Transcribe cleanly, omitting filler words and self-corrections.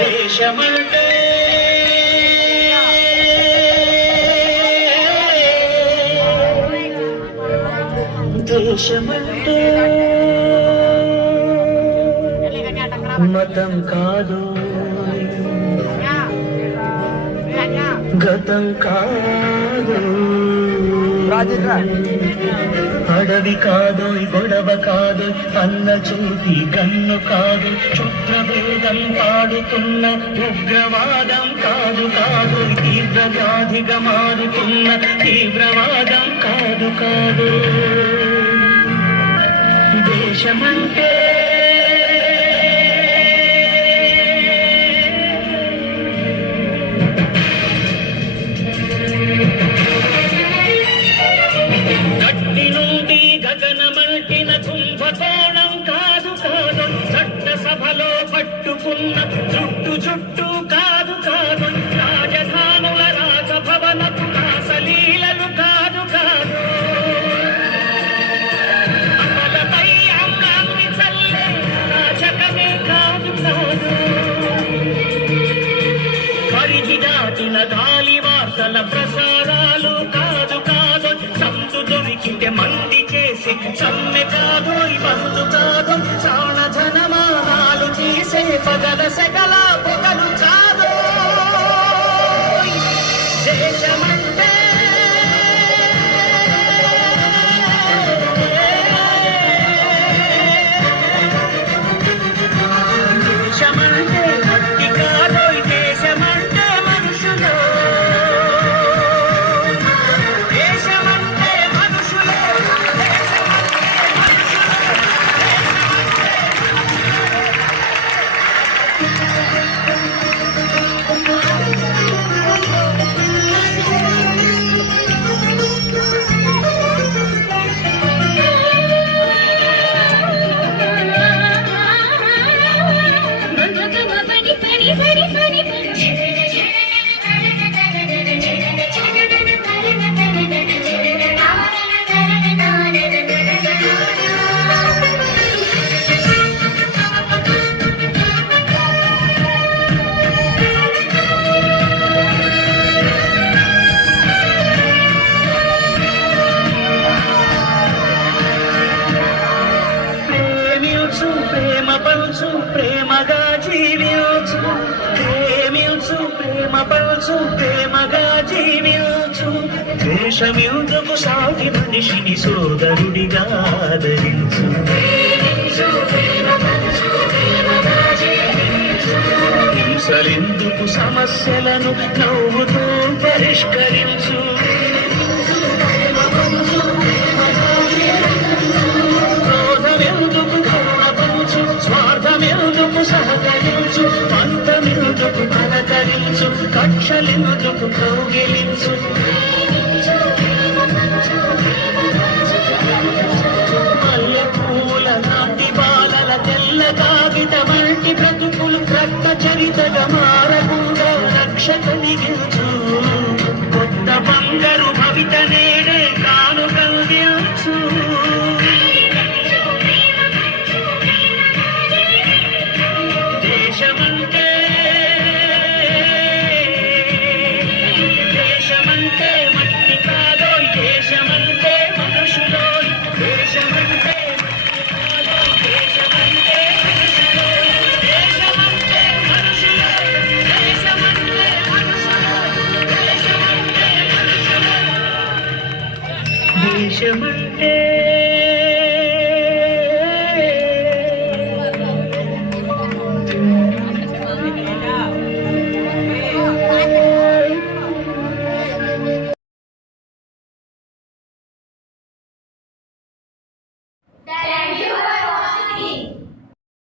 దేశమంటే దేశమంటే మతం కాదు, గతం కాదు, అడవి కాదు, గొడవ కాదు, అన్న చూపి కన్ను కాదు, క్షుద్రభేదం పాడుతున్న ఉగ్రవాదం కాదు కాదు, తీవ్ర వ్యాధిగా మారుతున్న తీవ్రవాదం కాదు కాదు. దేశమంటే గట్టి నుండి గగనమంటిన కుంభకోణం కాదు కాదు, చట్టసభలో పట్టుకున్న చుట్టు చుట్టూ కాదు కాదు, రాజధానుల రాజభవన రాసలీలలు కాదు కాదు, అమలపై అమ్మాన్ని చల్లే రాజకమే కాదు కాదు, పరిధి దాటిన గాలి వార్తల ప్రసారాలు కాదు కాదు, సంతు దొరికితే మంది చేసి సమ్మె కాదు, బంధు కాదు, ప్రాణధనమానాలు తీసే పగల సెగల పొగలు కాదు. దేశమంటే దేశమంటే మట్టి కాదు, దేశమంటే మనుషులు, దేశమంటే మనుషులు, ప్రేమ పంచు, ప్రేమగా జీవించు, ప్రేమించు, ప్రేమ పంచు, ప్రేమగా జీవించు, ద్వేషమెందుకు సాటి మనిషిని సోదరుడిగా ఆదరించు, హింసలెందుకు సమస్యలను నవ్వుతూ పరిష్కరించు, స్వార్థమెందుకు సహకరించు, పంతమెందుకు పలకరించు, కక్షలెందుకు కౌగిలించు, మల్లె పూల నాటి బాలల తెల్ల కాగిత వంటి బ్రతుకులు రక్త చరితగా మారకుండా రక్ష కలిగించు, కొత్త బంగారు భవిత నేడే కాను కలిగించు. దేశమంటే దేశమంటే మట్టి కాదో, దేశమంటే మనుషులో, దేశమంటే దేశమంటే మనుషులో, దేశమంటే మనుషులో, దేశమంటే మనుషులో, దేశమంటే మనుషులో, దేశమంటే